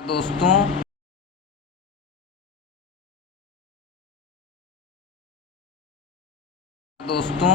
दोस्तों दोस्तों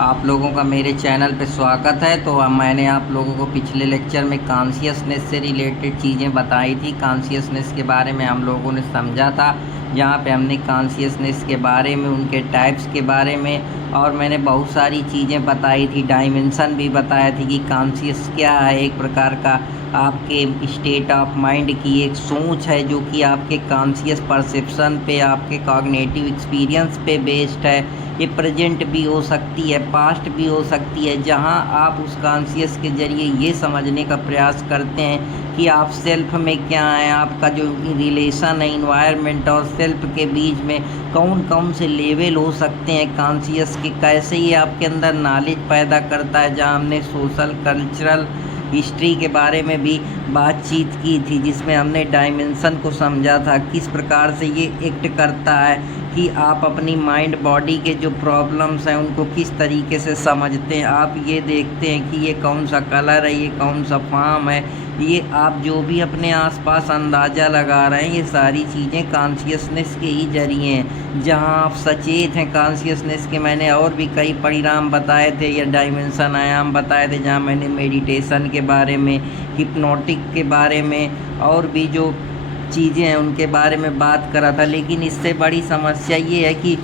आप लोगों का मेरे चैनल पे स्वागत है। तो मैंने आप लोगों को पिछले लेक्चर में कॉन्शियसनेस से रिलेटेड चीज़ें बताई थी। कॉन्शियसनेस के बारे में हम लोगों ने समझा था, जहाँ पे हमने कॉन्शियसनेस के बारे में, उनके टाइप्स के बारे में, और मैंने बहुत सारी चीज़ें बताई थी। डायमेंशन भी बताया थी कि कॉन्शियस क्या है। एक प्रकार का आपके स्टेट ऑफ माइंड की एक सोच है, जो कि आपके कॉन्शियस परसेप्शन पे, आपके कॉग्निटिव एक्सपीरियंस पे बेस्ड है। ये प्रेजेंट भी हो सकती है, पास्ट भी हो सकती है, जहां आप उस कॉन्शियस के ज़रिए ये समझने का प्रयास करते हैं कि आप सेल्फ में क्या है, आपका जो रिलेशन है इन्वायरमेंट और सेल्फ के बीच में कौन कौन से लेवल हो सकते हैं कॉन्शियस के, कैसे ये आपके अंदर नॉलेज पैदा करता है। जहां हमने सोशल कल्चरल हिस्ट्री के बारे में भी बातचीत की थी, जिसमें हमने डायमेंशन को समझा था, किस प्रकार से ये एक्ट करता है कि आप अपनी माइंड बॉडी के जो प्रॉब्लम्स हैं उनको किस तरीके से समझते हैं। आप ये देखते हैं कि ये कौन सा कलर है, ये कौन सा फॉर्म है, ये आप जो भी अपने आसपास अंदाज़ा लगा रहे हैं, ये सारी चीज़ें कॉन्शियसनेस के ही जरिए हैं। जहां आप सचेत हैं कॉन्शियसनेस के, मैंने और भी कई परिणाम बताए थे या डायमेंशन आयाम बताए थे, जहां मैंने मेडिटेशन के बारे में, हिप्नोटिक के बारे में और भी जो चीज़ें हैं उनके बारे में बात करा था। लेकिन इससे बड़ी समस्या ये है कि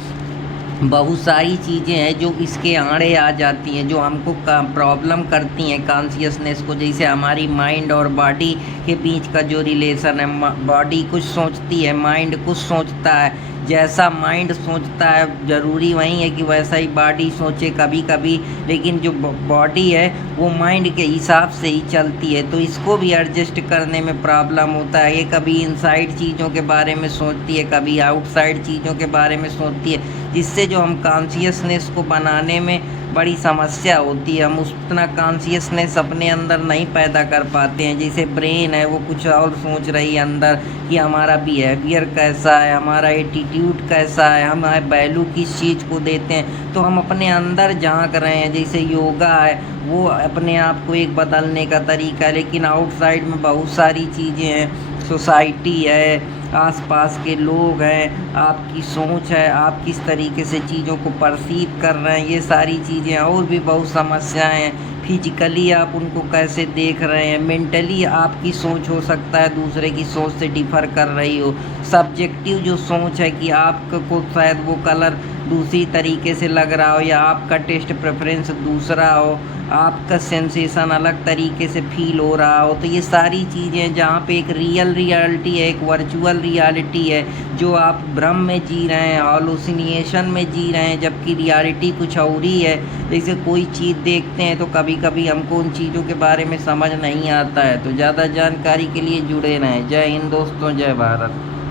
बहुत सारी चीज़ें हैं जो इसके आड़े आ जाती हैं, जो हमको प्रॉब्लम करती हैं कॉन्शियसनेस को। जैसे हमारी माइंड और बॉडी के बीच का जो रिलेशन है, बॉडी कुछ सोचती है, माइंड कुछ सोचता है। जैसा माइंड सोचता है ज़रूरी वही है कि वैसा ही बॉडी सोचे कभी कभी, लेकिन जो बॉडी है वो माइंड के हिसाब से ही चलती है, तो इसको भी एडजस्ट करने में प्रॉब्लम होता है। ये कभी इनसाइड चीज़ों के बारे में सोचती है, कभी आउटसाइड चीज़ों के बारे में सोचती है, जिससे जो हम कॉन्शियसनेस को बनाने में बड़ी समस्या होती है। हम उतना कॉन्शियसनेस अपने अंदर नहीं पैदा कर पाते हैं। जैसे ब्रेन है वो कुछ और सोच रही है अंदर कि हमारा बिहेवियर कैसा है, हमारा एटीट्यूड कैसा है, हम वैल्यू किस चीज़ को देते हैं, तो हम अपने अंदर झांक रहे हैं। जैसे योगा है वो अपने आप को एक बदलने का तरीका है, लेकिन आउटसाइड में बहुत सारी चीज़ें हैं, सोसाइटी है, आसपास के लोग हैं, आपकी सोच है, आप किस तरीके से चीज़ों को परसीव कर रहे हैं, ये सारी चीज़ें, और भी बहुत समस्याएं हैं। फिजिकली आप उनको कैसे देख रहे हैं, मेंटली आपकी सोच हो सकता है दूसरे की सोच से डिफ़र कर रही हो। सब्जेक्टिव जो सोच है कि आपको शायद वो कलर दूसरी तरीके से लग रहा हो, या आपका टेस्ट प्रेफरेंस दूसरा हो, आपका सेंसेशन अलग तरीके से फील हो रहा हो। तो ये सारी चीज़ें जहाँ पे एक रियल रियलिटी है, एक वर्चुअल रियलिटी है, जो आप भ्रम में जी रहे हैं, हॉलुसिनेशन में जी रहे हैं, जबकि रियलिटी कुछ और ही है। जैसे कोई चीज़ देखते हैं तो कभी कभी हमको उन चीज़ों के बारे में समझ नहीं आता है। तो ज़्यादा जानकारी के लिए जुड़े रहें। जय हिंद दोस्तों, जय भारत।